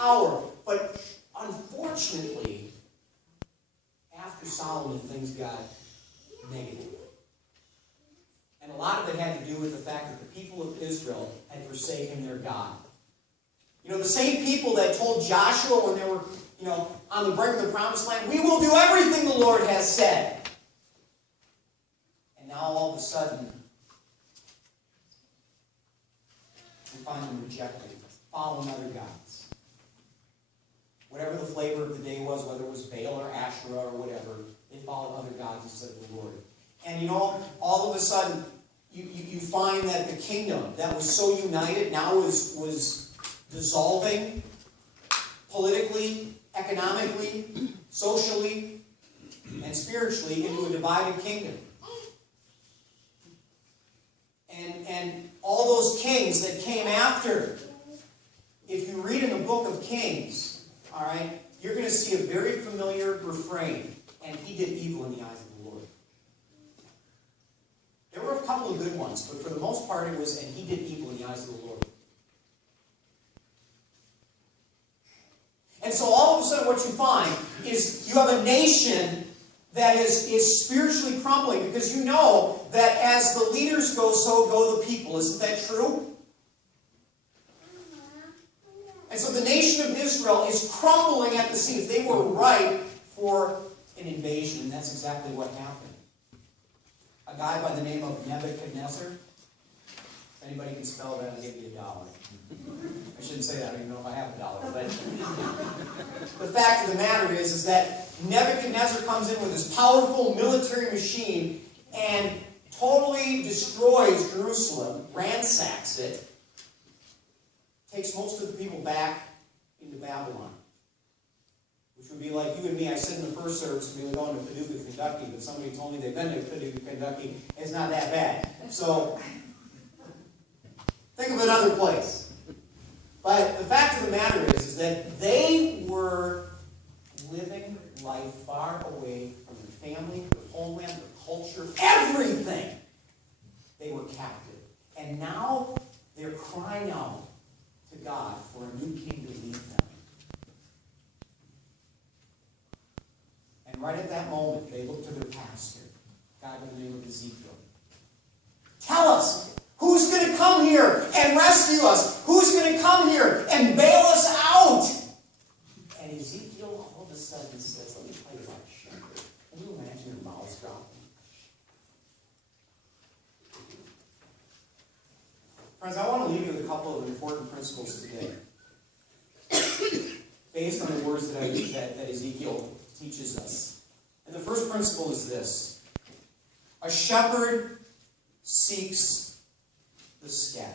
power. But unfortunately, after Solomon, things got negative. And a lot of it had to do with the fact that the people of Israel had forsaken their God. You know, the same people that told Joshua when they were, on the brink of the promised land, we will do everything the Lord has said. And now all of a sudden, we find them rejecting, following other gods. Whatever the flavor of the day was, whether it was Baal or Asherah or whatever, they followed other gods instead of the Lord. And all of a sudden, you find that the kingdom that was so united now was dissolving politically, economically, socially, and spiritually into a divided kingdom. And all those kings that came after, if you read in the book of Kings, all right, you're going to see a very familiar refrain. And he did evil in the eyes of the Lord. There were a couple of good ones, but for the most part it was, and he did evil in the eyes of the Lord. And so all of a sudden what you find is you have a nation that is spiritually crumbling, because you know that as the leaders go, so go the people. Isn't that true? And so the nation of Israel is crumbling at the seams. They were ripe for an invasion, and that's exactly what happened. A guy by the name of Nebuchadnezzar. If anybody can spell that, I'll give you $1. I shouldn't say that, I don't even know if I have $1. But the fact of the matter is that Nebuchadnezzar comes in with his powerful military machine and totally destroys Jerusalem, ransacks it, takes most of the people back into Babylon. Which would be like you and me. I said in the first service, we were going to Paducah, Kentucky, but somebody told me they've been to Paducah, Kentucky. It's not that bad. So, think of another place. But the fact of the matter is that they were living life far away from their family, their homeland, their culture, everything. They were captive. And now they're crying out to God for a new king to lead them. And right at that moment, they look to their pastor, a guy by the name of Ezekiel. Tell us, who's going to come here and rescue us? Who's going to come here and bail us out? And Ezekiel all of a sudden says, let me tell you about a shepherd. Can you imagine your mouths dropping? Friends, I want to leave you with a couple of important principles today, based on the words that Ezekiel teaches us. And the first principle is this: a shepherd seeks the scattered.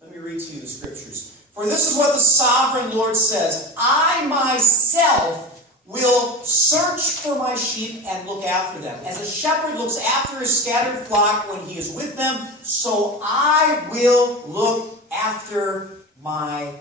Let me read to you the scriptures. For this is what the sovereign Lord says: I myself will search for my sheep and look after them. As a shepherd looks after his scattered flock when he is with them, so I will look after my